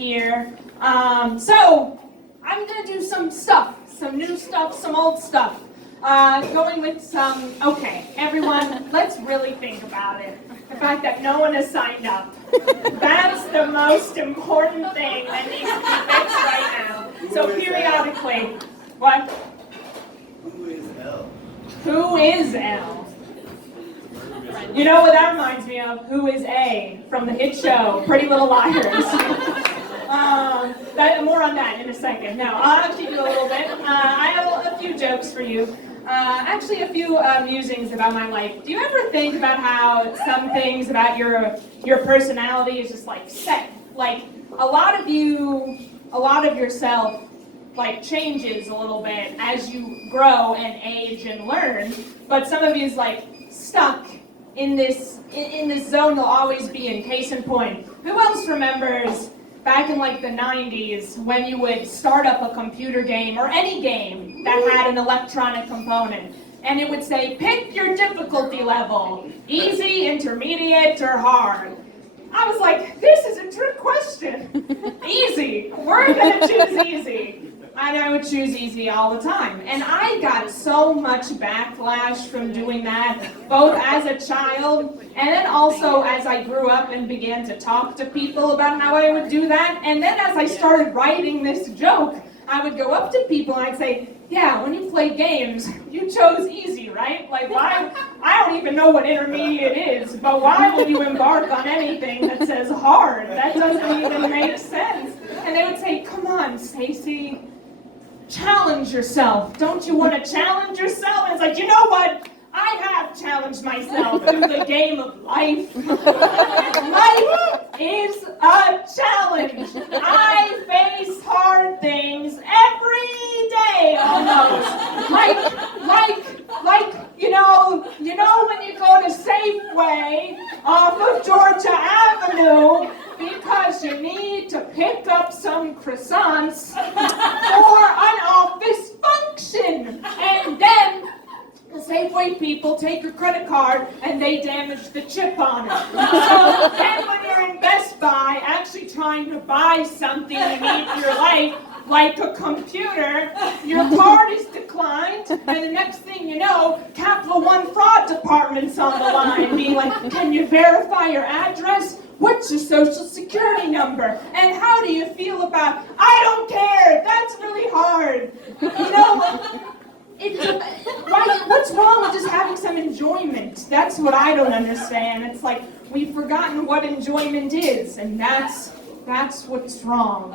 here. So I'm gonna do some stuff, some new stuff, some old stuff. Going with some, okay, everyone, let's really think about it. The fact that no one has signed up. That's the most important thing that needs to be fixed right now. So periodically, what? Who is L? Who is L? You know what that reminds me of? Who is A from the hit show, Pretty Little Liars. More on that in a second. Now, I'll keep you a little bit. I have a few jokes for you. Actually, a few musings about my life. Do you ever think about how some things about your personality is just like set? Like a lot of yourself like changes a little bit as you grow and age and learn. But some of you is like stuck in this zone you'll always be in. Case in point, who else remembers back in like the 90s when you would start up a computer game or any game that had an electronic component and it would say pick your difficulty level, easy, intermediate, or hard? I was like, this is a trick question. Easy, we're gonna choose easy. And I would choose easy all the time. And I got so much backlash from doing that, both as a child and then also as I grew up and began to talk to people about how I would do that. And then as I started writing this joke, I would go up to people and I'd say, yeah, when you play games, you chose easy, right? Like why, I don't even know what intermediate is, but why would you embark on anything that says hard? That doesn't even make sense. And they would say, come on, Stacy, challenge yourself. Don't you want to challenge yourself? And it's like, you know what? I have challenged myself through the game of life. Life is a challenge. I face hard things every day almost. Like, you know when you go to Safeway off of Georgia Avenue because you need to pick up some croissants for an office function. And then the Safeway people take your credit card and they damage the chip on it. So then when you're in Best Buy actually trying to buy something you need for your life, like a computer, your card is declined, and the next thing you know, Capital One fraud department's on the line being like, can you verify your address? What's your social security number? And how do you feel about, I don't care, that's really hard. You know, right? What's wrong with just having some enjoyment? That's what I don't understand. It's like we've forgotten what enjoyment is, and that's what's wrong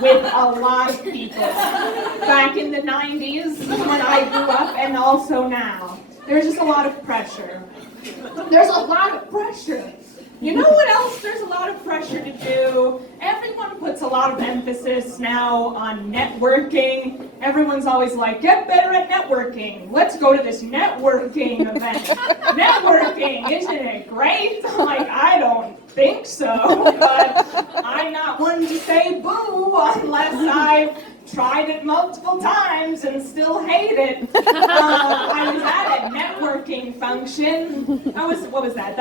with a lot of people. Back in the 90s when I grew up and also now. There's just a lot of pressure. There's a lot of pressure. You know what else there's a lot of pressure to do? Everyone puts a lot of emphasis now on networking. Everyone's always like, get better at networking. Let's go to this networking event. Networking, isn't it great? I'm like, I don't think so, but I'm not one to say boo unless I've tried it multiple times and still hate it. I was at a networking function. What was that?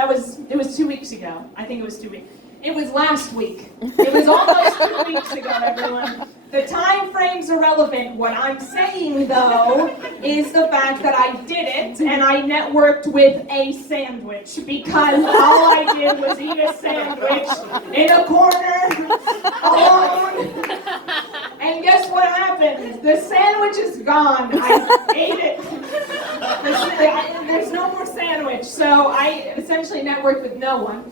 It was 2 weeks ago. I think it was 2 weeks. It was last week. It was almost 2 weeks ago, everyone. The time frame's irrelevant. What I'm saying, though, is the fact that I did it and I networked with a sandwich because all I did was eat a sandwich in a corner, alone. And guess what happened? The sandwich is gone. I ate it. There's no more sandwich. So I essentially networked with no one.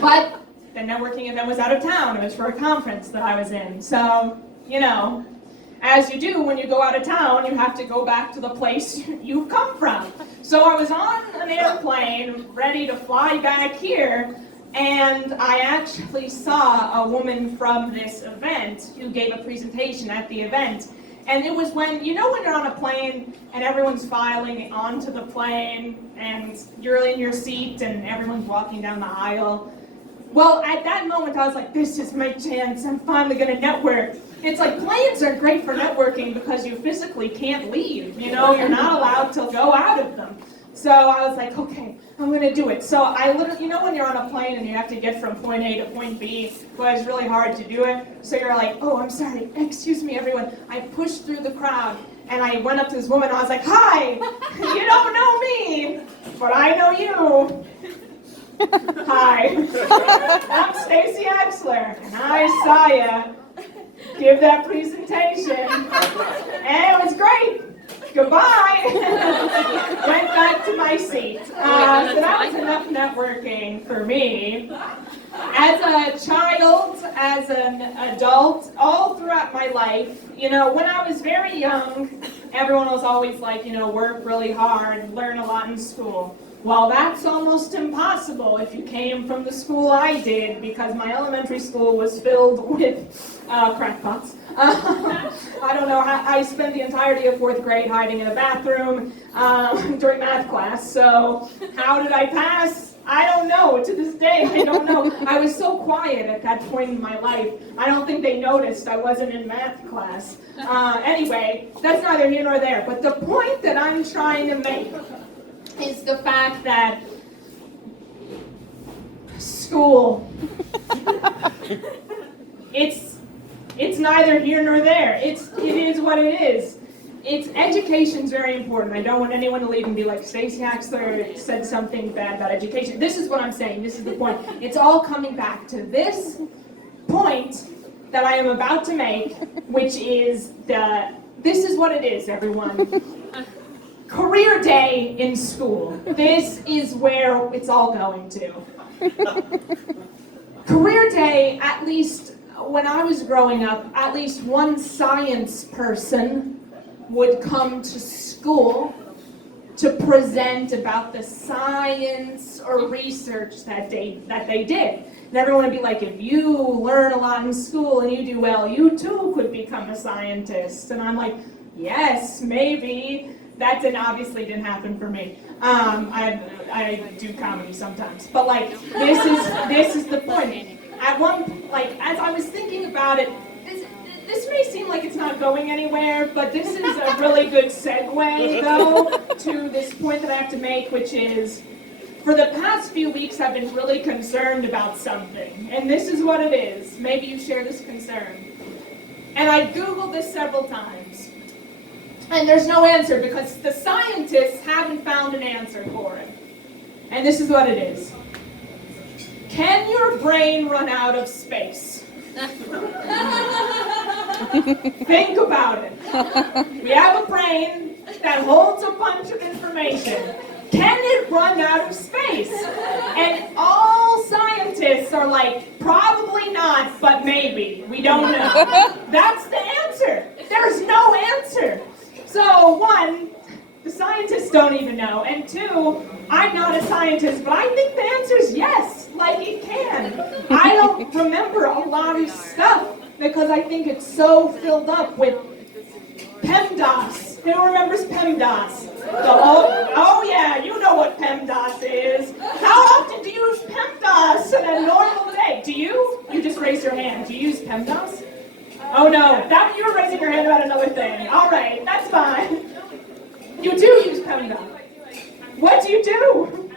But the networking event was out of town. It was for a conference that I was in. So, you know, as you do when you go out of town, you have to go back to the place you've come from. So I was on an airplane ready to fly back here, and I actually saw a woman from this event who gave a presentation at the event. And it was when you're on a plane and everyone's filing onto the plane and you're in your seat and everyone's walking down the aisle. Well, at that moment I was like, this is my chance, I'm finally gonna network. It's like planes are great for networking because you physically can't leave, you're not allowed to go out of them. So I was like, okay, I'm gonna do it. So I literally, you know when you're on a plane and you have to get from point A to point B, but it's really hard to do it. So you're like, oh, I'm sorry, excuse me, everyone. I pushed through the crowd and I went up to this woman and I was like, hi, you don't know me, but I know you. Hi, I'm Stacey Axler, and I saw you give that presentation, and it was great. Goodbye. Went back to my seat. So that was enough networking for me. As a child, as an adult, all throughout my life, you know, when I was very young, everyone was always like, you know, work really hard, learn a lot in school. Well, that's almost impossible if you came from the school I did, because my elementary school was filled with crackpots. I don't know, I spent the entirety of 4th grade hiding in a bathroom during math class, so how did I pass? I don't know. To this day, I don't know. I was so quiet at that point in my life. I don't think they noticed I wasn't in math class. Anyway, that's neither here nor there, but the point that I'm trying to make is the fact that school, it's neither here nor there. It is what it is. Education's very important. I don't want anyone to leave and be like, Stacey Axler said something bad about education. This is what I'm saying. This is the point. It's all coming back to this point that I am about to make, which is this is what it is, everyone. Career day in school. This is where it's all going to. Career day, at least when I was growing up, at least one science person would come to school to present about the science or research that they did. And everyone would be like, if you learn a lot in school and you do well, you too could become a scientist. And I'm like, yes, maybe. That obviously didn't happen for me. I do comedy sometimes, but like this is the point. At one, like as I was thinking about it, this may seem like it's not going anywhere, but this is a really good segue though to this point that I have to make, which is for the past few weeks I've been really concerned about something, and this is what it is. Maybe you share this concern. And I Googled this several times. And there's no answer because the scientists haven't found an answer for it. And this is what it is. Can your brain run out of space? Think about it. We have a brain that holds a bunch of information. Can it run out of space? And all scientists are like, probably not, but maybe. We don't know. That's the answer. There's no answer. So one, the scientists don't even know, and two, I'm not a scientist, but I think the answer is yes, like it can. I don't remember a lot of stuff because I think it's so filled up with PEMDAS. Who remembers PEMDAS? Oh yeah, you know what PEMDAS is. How often do you use PEMDAS in a normal day? Do you? You just raised your hand. Do you use PEMDAS? Oh no, that you were raising your hand about another thing. All right, that's fine. You do use PEMDAS. What do you do?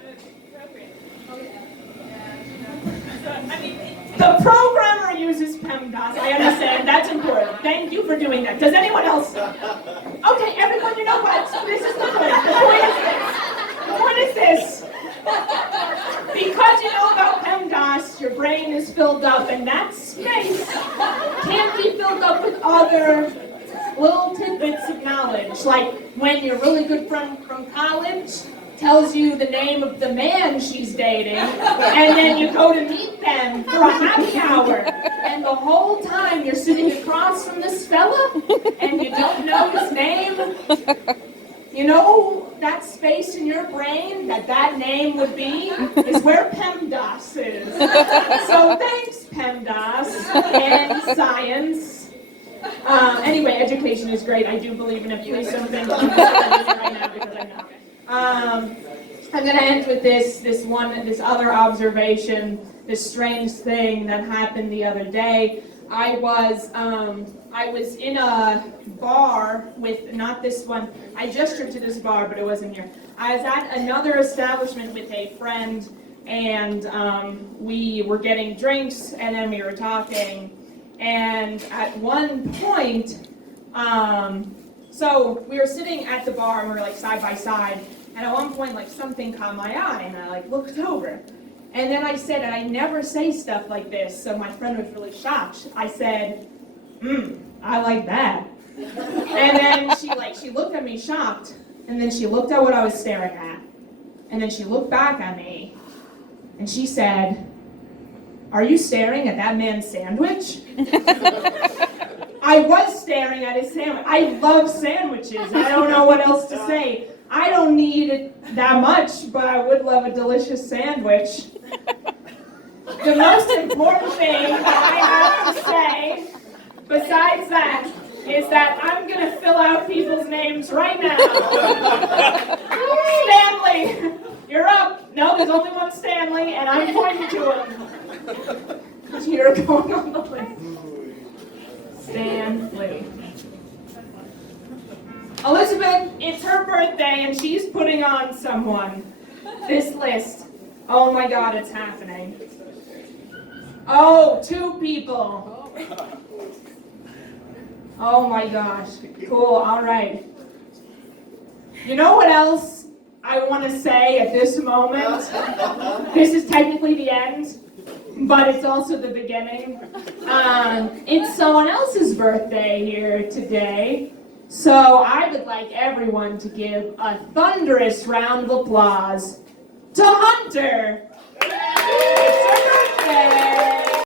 The programmer uses PEMDAS. I understand. That's important. Thank you for doing that. Does anyone else? Okay, everyone, you know what? This is the point. The point is this. Because you know about PEMDAS, your brain is filled up, and that space can't be filled up with other little tidbits of knowledge. Like when your really good friend from college tells you the name of the man she's dating, and then you go to meet them for a happy hour, and the whole time you're sitting across from this fella, and you don't know his name. You know that space in your brain that name would be is where PEMDAS is. So thanks, PEMDAS and science. Anyway, education is great. I do believe in it. Please don't think I'm right now because I'm not. I'm going to end with this other observation, this strange thing that happened the other day. I was in a bar with, not this one, I gestured to this bar, but it wasn't here. I was at another establishment with a friend, and we were getting drinks, and then we were talking, and at one point, so we were sitting at the bar, and we were like side by side, and at one point, like something caught my eye, and I like looked over. And then I said, and I never say stuff like this, so my friend was really shocked. I said, I like that. And then she looked at me shocked, and then she looked at what I was staring at, and then she looked back at me, and she said, are you staring at that man's sandwich? I was staring at his sandwich. I love sandwiches. I don't know what else to say. I don't need it that much, but I would love a delicious sandwich. The most important thing that I have to say, besides that, is that I'm going to fill out people's names right now. Stanley, you're up. No, there's only one Stanley, and I'm pointing to him. You're going on the list. Stanley. Elizabeth, it's her birthday, and she's putting on someone. This list. Oh my God, it's happening. Oh, 2 people. Oh my gosh. Cool, all right. You know what else I want to say at this moment? This is technically the end, but it's also the beginning. It's someone else's birthday here today, so I would like everyone to give a thunderous round of applause to Hunter.